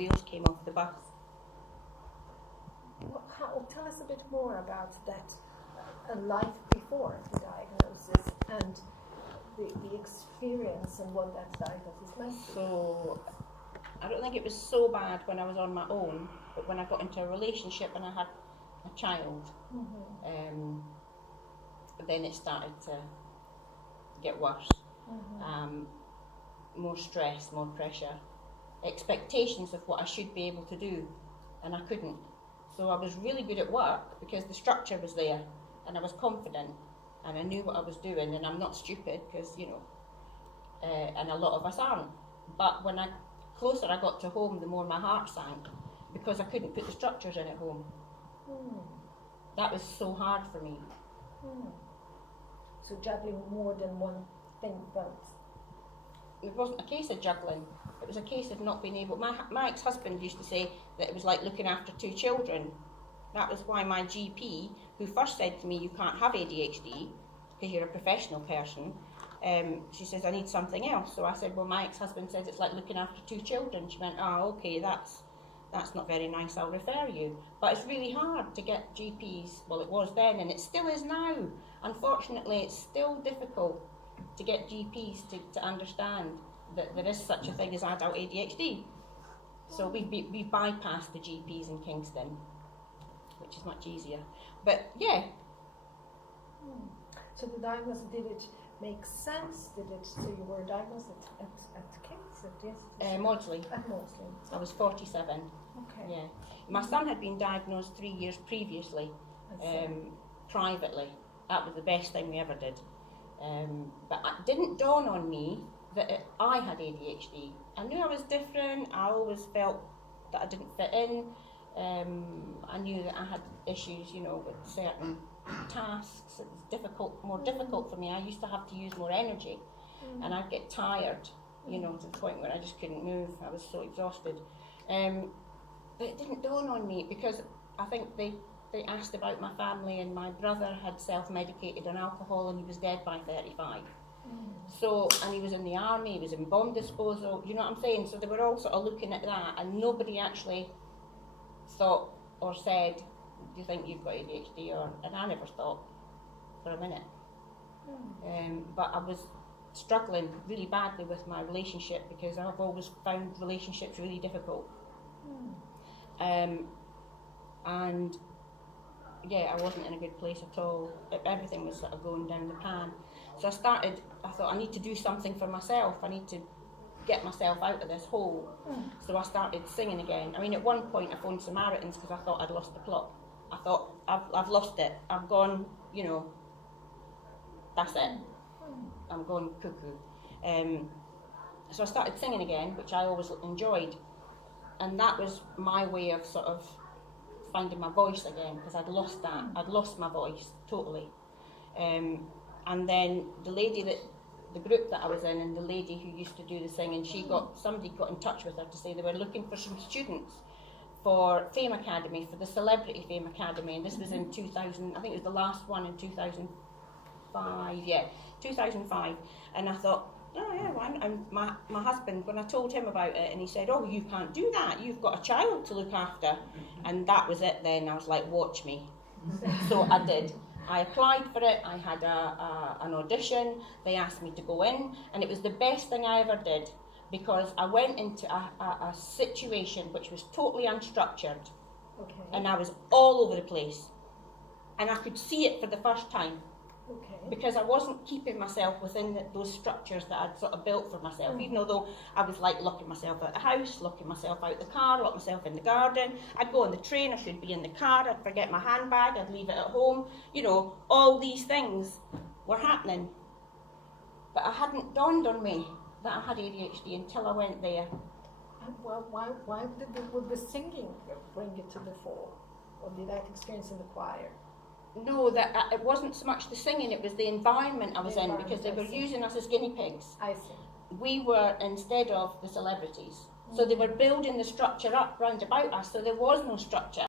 wheels came off the bus. Tell us a bit more about that life before the diagnosis and the experience and what that diagnosis meant. So I don't think it was so bad when I was on my own, but when I got into a relationship and I had a child, then it started to get worse. More stress, more pressure, expectations of what I should be able to do, and I couldn't. So I was really good at work because the structure was there and I was confident and I knew what I was doing, and I'm not stupid because, you know, and a lot of us aren't. But when closer I got to home, the more my heart sank because I couldn't put the structures in at home. That was so hard for me. So juggling more than one thing felt. It wasn't a case of juggling, it was a case of not being able. My ex-husband used to say that it was like looking after two children. That was why my GP, who first said to me, you can't have ADHD because you're a professional person, she says, I need something else. So I said, well, my ex-husband says it's like looking after two children. She went, oh, okay, that's not very nice, I'll refer you. But it's really hard to get GPs, well, it was then and it still is now. Unfortunately, it's still difficult to get GPs to understand that there is such a thing as adult ADHD. So we bypassed the GPs in Kingston, which is much easier. But yeah. So the diagnosis, did it make sense? So you were diagnosed at Kingston? Yes. Maudsley. At Maudsley. I was 47. Okay. Yeah. My son had been diagnosed 3 years previously, privately. That was the best thing we ever did. But it didn't dawn on me that I had ADHD. I knew I was different. I always felt that I didn't fit in. I knew that I had issues, you know, with certain tasks. It was more difficult for me. I used to have to use more energy, and I'd get tired, you know, to the point where I just couldn't move. I was so exhausted. But it didn't dawn on me because I think they asked about my family, and my brother had self-medicated on alcohol and he was dead by 35. So, and he was in the army, he was in bomb disposal, you know what I'm saying? So they were all sort of looking at that, and nobody actually thought or said, do you think you've got ADHD? And I never thought for a minute. But I was struggling really badly with my relationship because I've always found relationships really difficult. And yeah, I wasn't in a good place at all. Everything was sort of going down the pan. So I thought I need to do something for myself. I need to get myself out of this hole. So I started singing again. I mean, at one point I phoned Samaritans because I thought I'd lost the plot. I thought, I've lost it. I've gone, you know, that's it. I'm going cuckoo. So I started singing again, which I always enjoyed. And that was my way of sort of finding my voice again, because I'd lost that. I'd lost my voice totally. And then the group that I was in, and the lady who used to do the singing, somebody got in touch with her to say they were looking for some students for Fame Academy, for the Celebrity Fame Academy, and this was in 2000, I think it was the last one in 2005, and I thought, oh yeah, and my husband, when I told him about it, and he said, oh, you can't do that, you've got a child to look after, and that was it then. I was like, watch me. So I did. I applied for it, I had an audition, they asked me to go in, and it was the best thing I ever did, because I went into a situation which was totally unstructured, and I was all over the place, and I could see it for the first time, because I wasn't keeping myself within those structures that I'd sort of built for myself, even though I was like locking myself out the house, locking myself out the car, lock myself in the garden. I'd go on the train, I should be in the car, I'd forget my handbag, I'd leave it at home, you know, all these things were happening. But it hadn't dawned on me that I had ADHD until I went there. Well, why would the singing bring it to the fore? Or did that experience in the choir? No, that it wasn't so much the singing, it was the environment I was in, because they were using us as guinea pigs. I see. We were instead of the celebrities. So they were building the structure up round about us, so there was no structure.